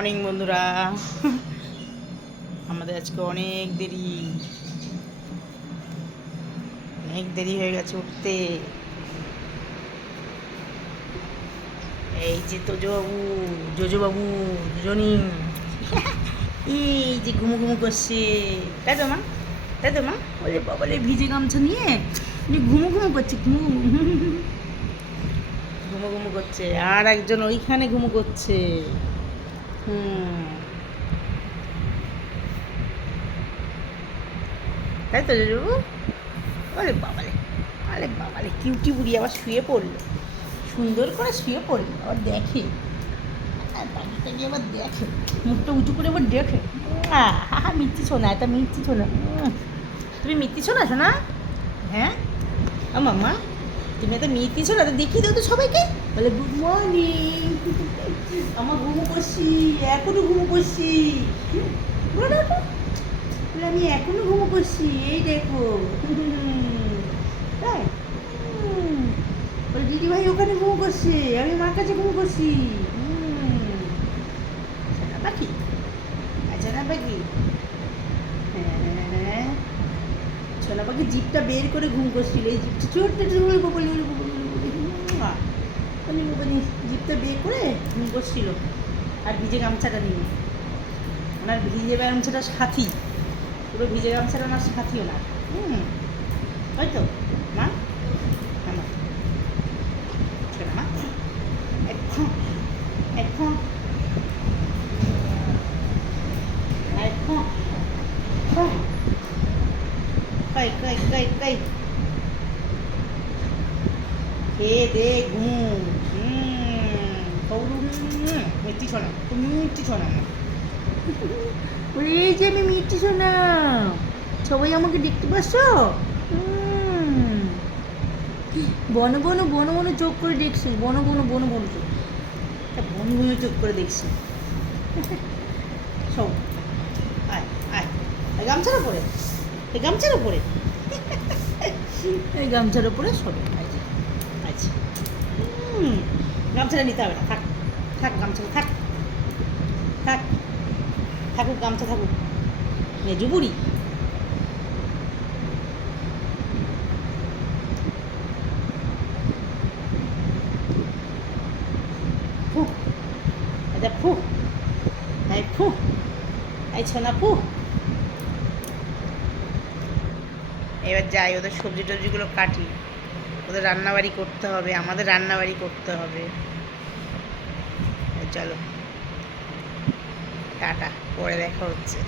Morning, বন্ধুরা। আমাদের আজকে অনেক দেরি। অনেক দেরি হয়ে গেছে উঠতে। এই যে তোজবাবু, জোজবাবু দুজনই এই যে ঘুমু ঘুমু করছে। তাই তো, মা? তাই তো, মা? বলে বাবালে ভিজে গামছা নিয়ে ঘুমু ঘুমু করছে ঘুমু। ঘুমু ঘুমো করছে, আর একজন ওইখানে ঘুমো করছে। তাই তো জজু আরে বাবালে আরে বাবালে কিউটি বুড়ি আবার শুয়ে পড়ল। সুন্দর করে শুয়ে পড়ল, আবার দেখে। তাকিয়ে আবার দেখে। মুখটা উঁচু করে আবার দেখে। হা হা, মিথ্যি শোনা, এটা মিথ্যি শোনা। তুমি মিথ্যি শোনা শোনা হ্যাঁ? ও মাম্মা তুমি এত মিথ্যি শোনা তো দেখিয়ে দাও তো সবাইকে। বলে গুড মর্নিং আমার ঘুমো করছি এখনও ঘুমো করছি বলে। বলে, আমি এখনও ঘুমো করছি এই দেখো। তাই বলে দিদি ভাই ওখানে ঘুমো করছে, আমি মার কাছে ঘুমো করছি। পাখি আচ্ছা পাখি হ্যাঁ। সোনা পাখি জিপটা বের করে ঘুম করছিল, এই জিপটা ছোট্ট বলব, বলি, বলব বলি বলি জিপটা বিয়ে করে করছিল। আর ভিজে গামছাটা নিয়ে ওনার ভিজে গামছাটা সাথী। পুরো ভিজে গামছাটা ওনার সাথী ওনার। হুম। তাই তো। মা। মা। শোনা মা এখন খেয়ে দে ঘুম মিষ্টি শোনা তুমি মিষ্টি শোনা এই যে আমি মিষ্টি শোনা সবাই আমাকে দেখতে পাচ্ছ। বন বন বন বন চোখ করে দেখছি, বন বন বন বন চোখ। বন বন চোখ করে দেখছি। সব আয় আয় গামছার উপরে, এই গামছার উপরে, এই গামছার উপরে সবে আছে গামছাটা নিতে হবে না, থাক থাক গামছাটা থাক থাক, থাকুক, গামছা থাকুক। মেজু বুড়ি। ছোনা এবার যাই, ওদের সবজি টবজিগুলো কাটি। ওদের রান্নাবাড়ি করতে হবে আমাদের রান্নাবাড়ি করতে হবে। চলো টাটা পরে দেখা হচ্ছে।